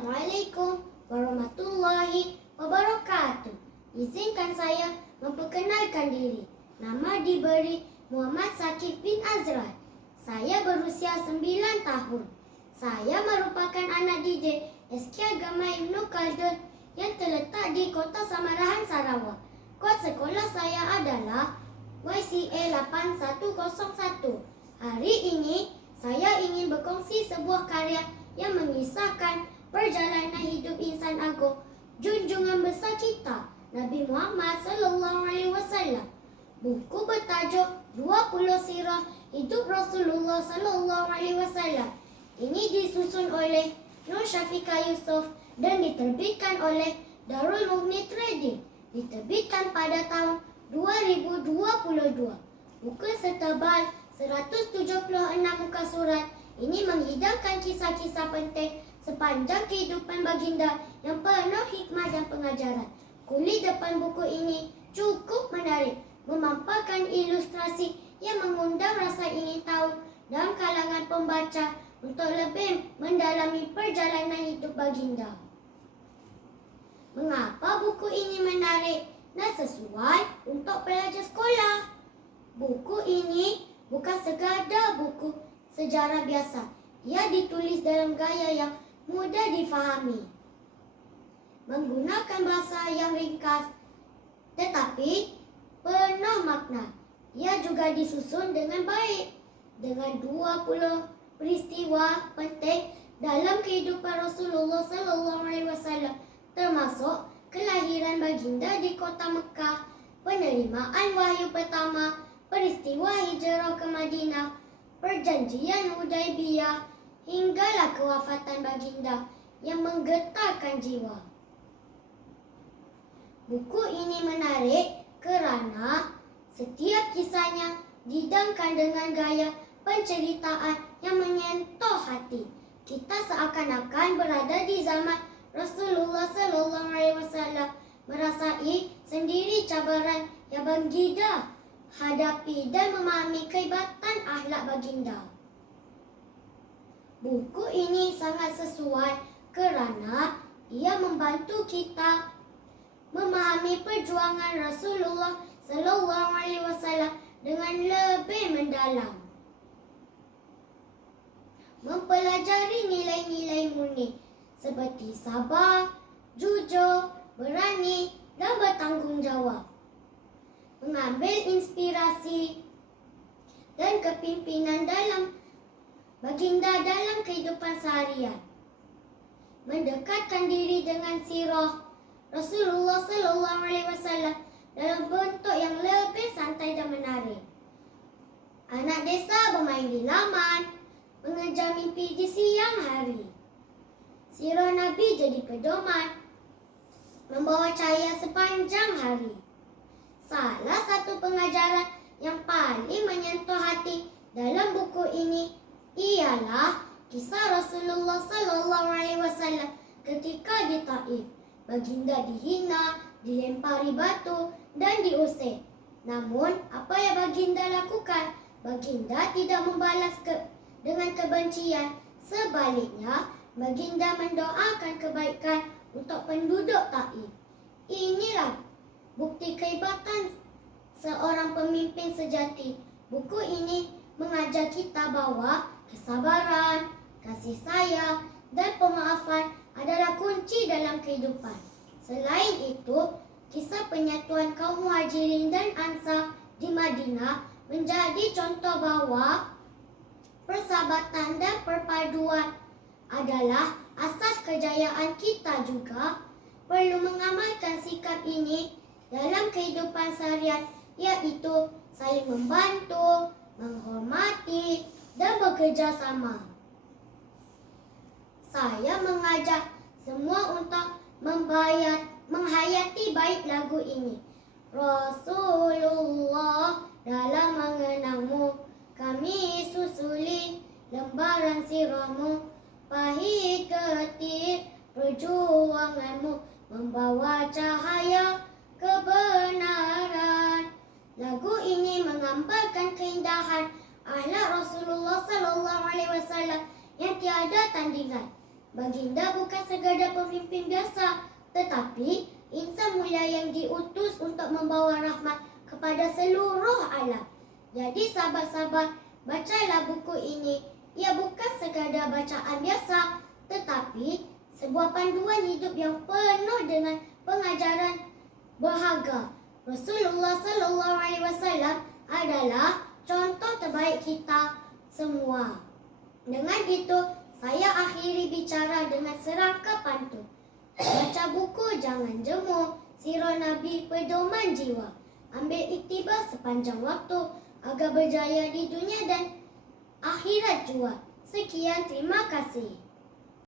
Assalamualaikum warahmatullahi wabarakatuh. Izinkan saya memperkenalkan diri. Nama diberi Muhammad Sakif bin Azrai. Saya berusia 9 tahun. Saya merupakan anak didik SK Agama Ibnu Khaldun yang terletak di Kota Samarahan, Sarawak. Kod sekolah saya adalah YCA 8101. Hari ini saya ingin berkongsi sebuah karya yang mengisahkan perjalanan hidup insan agung junjungan besar kita Nabi Muhammad sallallahu alaihi wasallam. Buku bertajuk 20 Sirah Hidup Rasulullah sallallahu alaihi wasallam. Ini disusun oleh Nur Syafiqah Yusof dan diterbitkan oleh Darul Mughni Trading. Diterbitkan pada tahun 2022. Buku setebal 176 muka surat ini menghidangkan kisah-kisah penting sepanjang kehidupan baginda yang penuh hikmah dan pengajaran. Kulit depan buku ini cukup menarik, memaparkan ilustrasi yang mengundang rasa ingin tahu dalam kalangan pembaca untuk lebih mendalami perjalanan hidup baginda. Mengapa buku ini menarik dan sesuai untuk pelajar sekolah? Buku ini bukan sekadar buku sejarah biasa. Ia ditulis dalam gaya yang mudah difahami. Menggunakan bahasa yang ringkas tetapi penuh makna. Ia juga disusun dengan baik dengan 20 peristiwa penting dalam kehidupan Rasulullah sallallahu alaihi wasallam termasuk kelahiran baginda di kota Mekah, penerimaan wahyu pertama, peristiwa hijrah ke Madinah, perjanjian Hudaibiyah hinggalah kewafatan baginda yang menggetarkan jiwa. Buku ini menarik kerana setiap kisahnya didangkan dengan gaya penceritaan yang menyentuh hati. Kita seakan-akan berada di zaman Rasulullah sallallahu alaihi wasallam merasai sendiri cabaran yang baginda hadapi dan memahami kehebatan akhlak baginda. Buku ini sangat sesuai kerana ia membantu kita memahami perjuangan Rasulullah sallallahu alaihi wasallam dengan lebih mendalam. Mempelajari nilai-nilai murni seperti sabar, jujur, berani dan bertanggungjawab. Mengambil inspirasi dan kepimpinan dalam baginda dalam kehidupan seharian. Mendekatkan diri dengan sirah Rasulullah sallallahu alaihi wasallam dalam bentuk yang lebih santai dan menarik. Anak desa bermain di laman, mengejar mimpi di siang hari. Sirah Nabi jadi pedoman, membawa cahaya sepanjang hari. Salah satu pengajaran yang paling menyentuh hati dalam buku ini ialah kisah Rasulullah sallallahu alaihi wasallam ketika di Taif. Baginda dihina, dilempari batu dan diusir. Namun, apa yang baginda lakukan? Baginda tidak membalas ke dengan kebencian. Sebaliknya, baginda mendoakan kebaikan untuk penduduk Taif. Inilah bukti kehebatan seorang pemimpin sejati. Buku ini mengajar kita bahawa kesabaran, kasih sayang dan pemaafan adalah kunci dalam kehidupan. Selain itu, kisah penyatuan kaum muhajirin dan ansar di Madinah menjadi contoh bahawa persahabatan dan perpaduan adalah asas kejayaan kita juga perlu mengamalkan sikap ini dalam kehidupan seharian iaitu saling membantu, menghormati dan bekerja sama. Saya mengajak semua untuk membayat, menghayati baik lagu ini. Rasulullah dalam mengenangmu, kami susuli lembaran sirahmu, pahit ketir perjuanganmu, membawa cahaya kebenaran. Lagu ini menggambarkan keindahan akhlak Rasulullah sallallahu alaihi wasallam yang tiada tandingan. Baginda bukan sekadar pemimpin biasa, tetapi insan mulia yang diutus untuk membawa rahmat kepada seluruh alam. Jadi sahabat-sahabat, bacalah buku ini. Ia bukan sekadar bacaan biasa, tetapi sebuah panduan hidup yang penuh dengan pengajaran berharga. Rasulullah sallallahu alaihi wasallam adalah contoh terbaik kita semua. Dengan itu, saya akhiri bicara dengan serangka pantun. Baca buku jangan jemu, sirah Nabi pedoman jiwa. Ambil iktibar sepanjang waktu agar berjaya di dunia dan akhirat jua. Sekian, terima kasih.